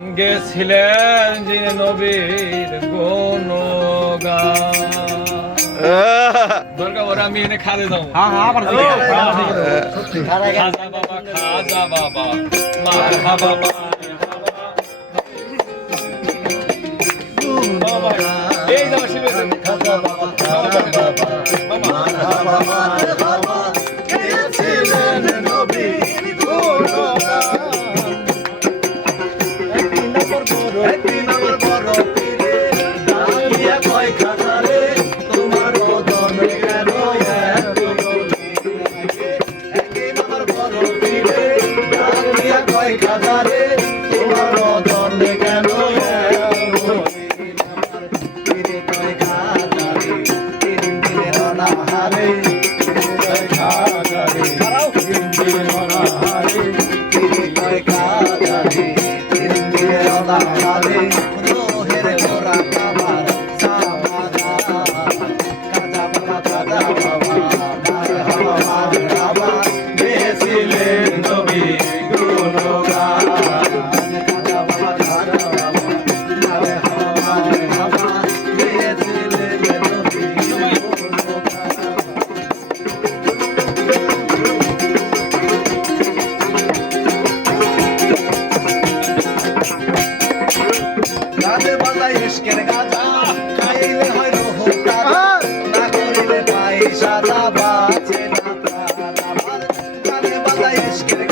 গেছিলেন যিনি নবীর গুণগান দরকার ওরা আমি এনে খাদে দাও খাজা বাবা মারহাবা এই যাও শিবে খাজা বাবা মারহাবা মারহাবা গেছিলেন নবীর গুণগান ইশকের গাজা খাইলে হয় রোহ না করিলে পাই সাদা বাঁচে না প্রাণ আমার গানে বাজায় ইশকের